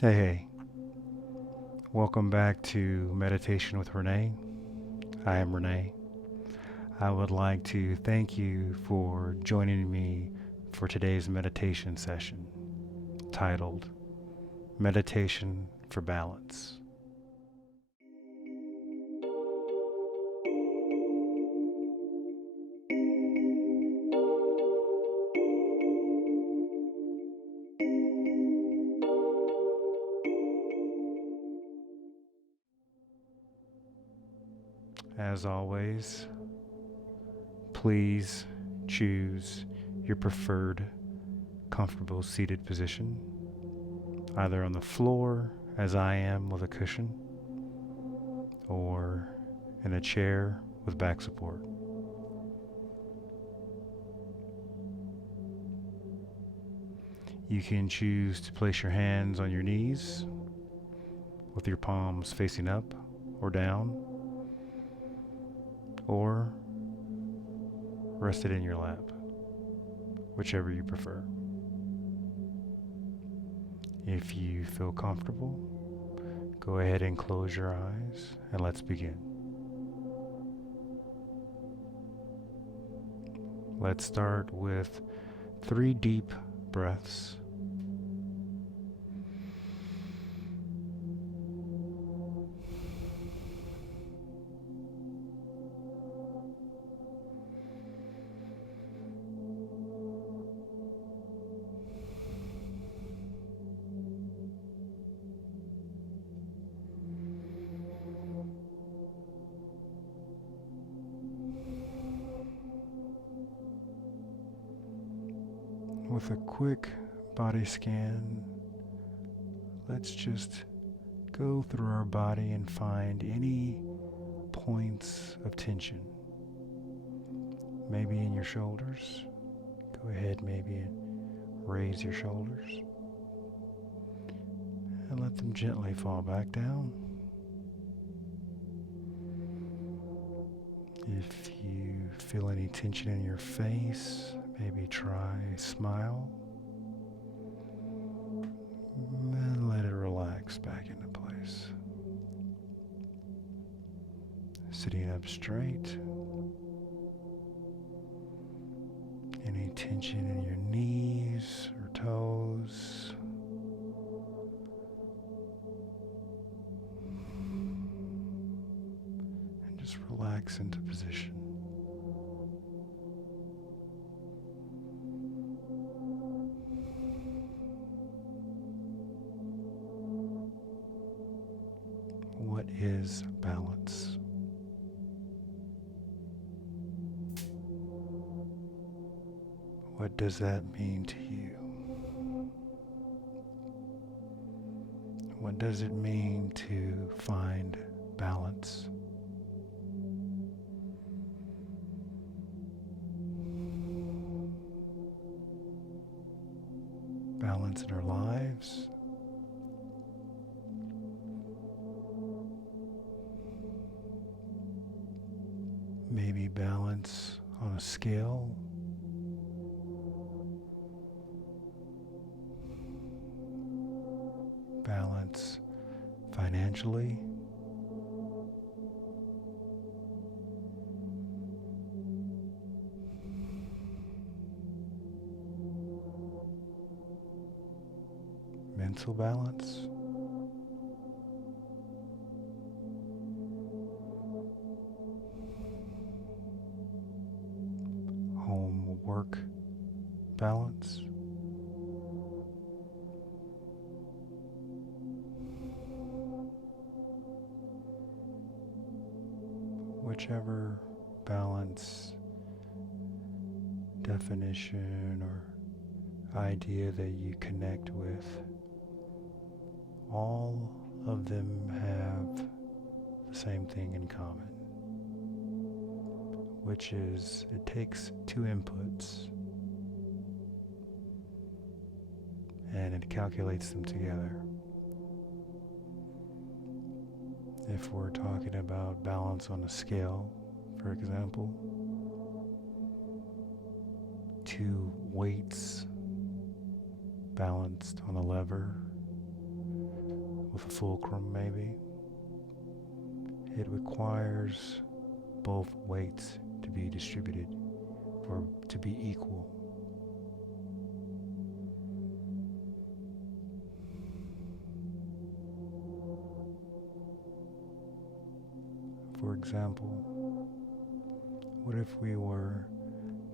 Hey, welcome back to Meditation with Rene. I am Rene. I would like to thank you for joining me for today's meditation session titled Meditation for Balance. As always, please choose your preferred comfortable seated position, either on the floor as I am with a cushion, or in a chair with back support. You can choose to place your hands on your knees with your palms facing up or down, or rested in your lap, whichever you prefer. If you feel comfortable, go ahead and close your eyes and let's begin. Let's start with 3 deep breaths. With a quick body scan, let's just go through our body and find any points of tension. Maybe in your shoulders. Go ahead, maybe raise your shoulders and let them gently fall back down. If you feel any tension in your face, maybe try smile and let it relax back into place. Sitting up straight. Any tension in your knees or toes. And just relax into position. What is balance? What does that mean to you? What does it mean to find balance? Balance in our lives, maybe balance on a scale, balance financially, mental balance, home work balance, whichever balance definition or idea that you connect with, all of them have the same thing in common, which is it takes 2 inputs and it calculates them together. If we're talking about balance on a scale, for example, 2 weights balanced on a lever with a fulcrum maybe. It requires both weights to be distributed or to be equal. For example, what if we were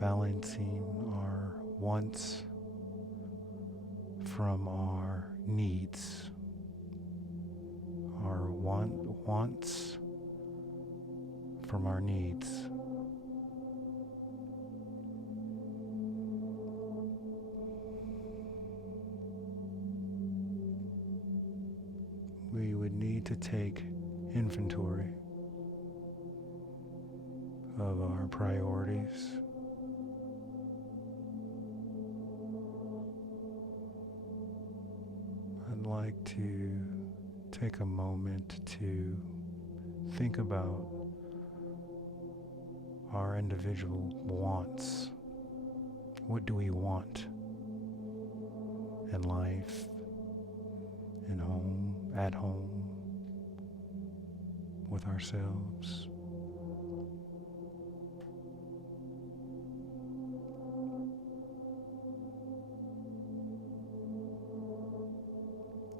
balancing our wants from our needs, our wants from our needs? We would need to take inventory of our priorities. I'd like to take a moment to think about our individual wants. What do we want in life, in home, at home, with ourselves?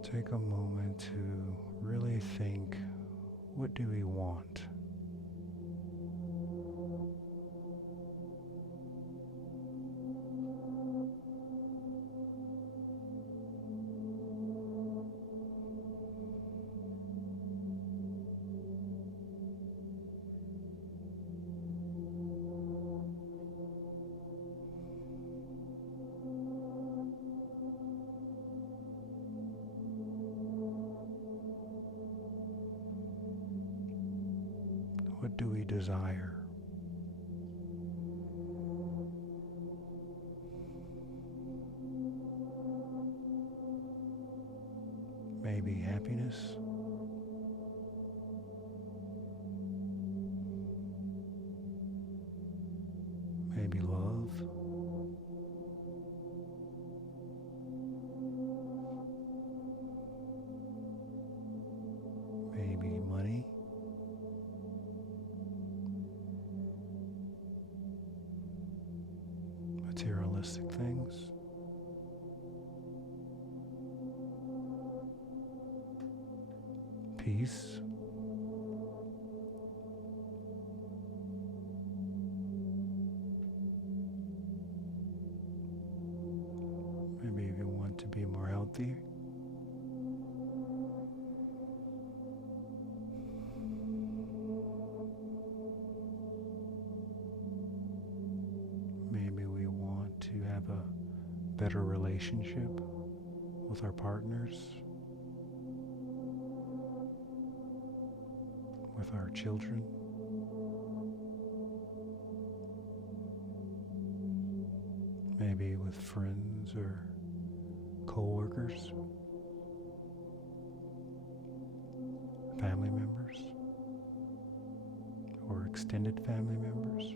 Take a moment to really think, what do we want? What do we desire? Maybe happiness? Maybe love? Maybe money? Materialistic things? Peace? Maybe if you want to be more healthy? Maybe we want to have a better relationship with our partners, with our children, maybe with friends or co-workers, family members, or extended family members.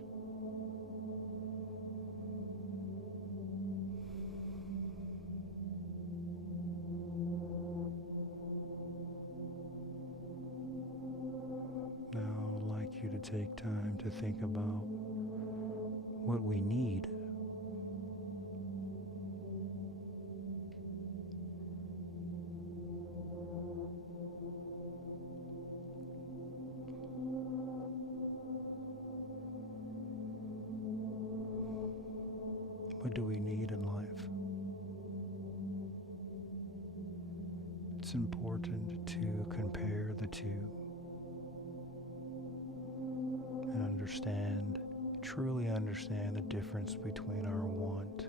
Now I'd like you to take time to think about what we need. What do we need in life? It's important to compare the two and truly understand the difference between our want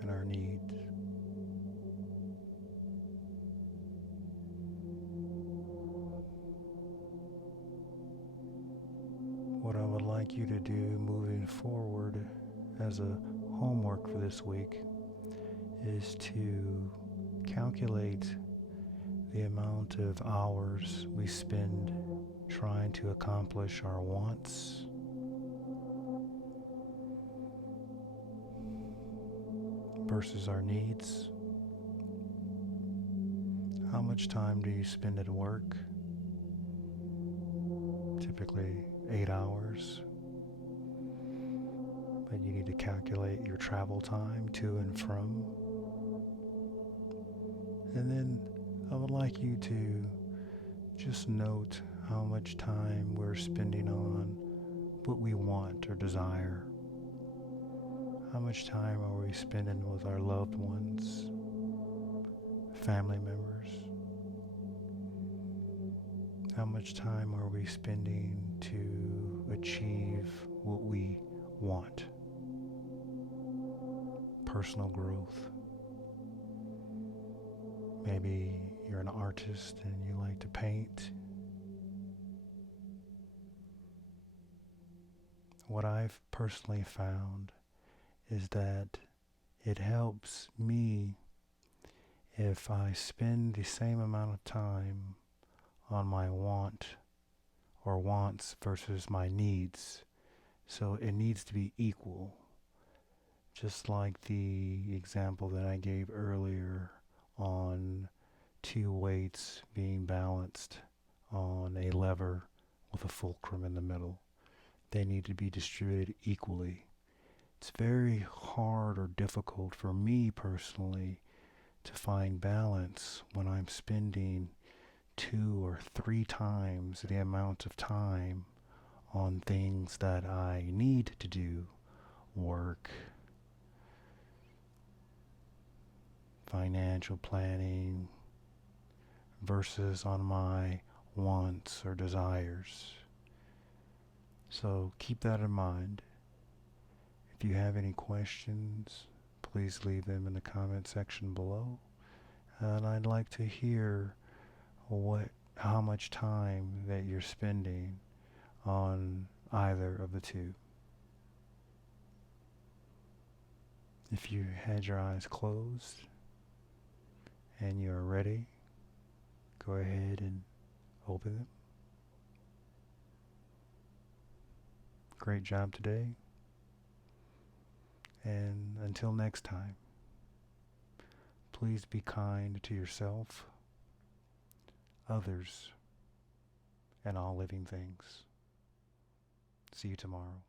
and our needs. What I would like you to do moving forward as a homework for this week is to calculate the amount of hours we spend trying to accomplish our wants versus our needs. How much time do you spend at work? Typically 8 hours, but you need to calculate your travel time to and from. And then I would like you to just note how much time we're spending on what we want or desire. How much time are we spending with our loved ones, family members? How much time are we spending to achieve what we want? Personal growth. Maybe you're an artist and you like to paint. What I've personally found is that it helps me if I spend the same amount of time on my wants versus my needs. So it needs to be equal. Just like the example that I gave earlier on two weights being balanced on a lever with a fulcrum in the middle. They need to be distributed equally. It's very hard or difficult for me personally to find balance when I'm spending 2 or 3 times the amount of time on things that I need to do, work, financial planning, versus on my wants or desires. So keep that in mind. If you have any questions, please leave them in the comment section below. And I'd like to hear how much time that you're spending on either of the two. If you had your eyes closed and you're ready, go ahead and open them. Great job today. And until next time, please be kind to yourself, others, and all living things. See you tomorrow.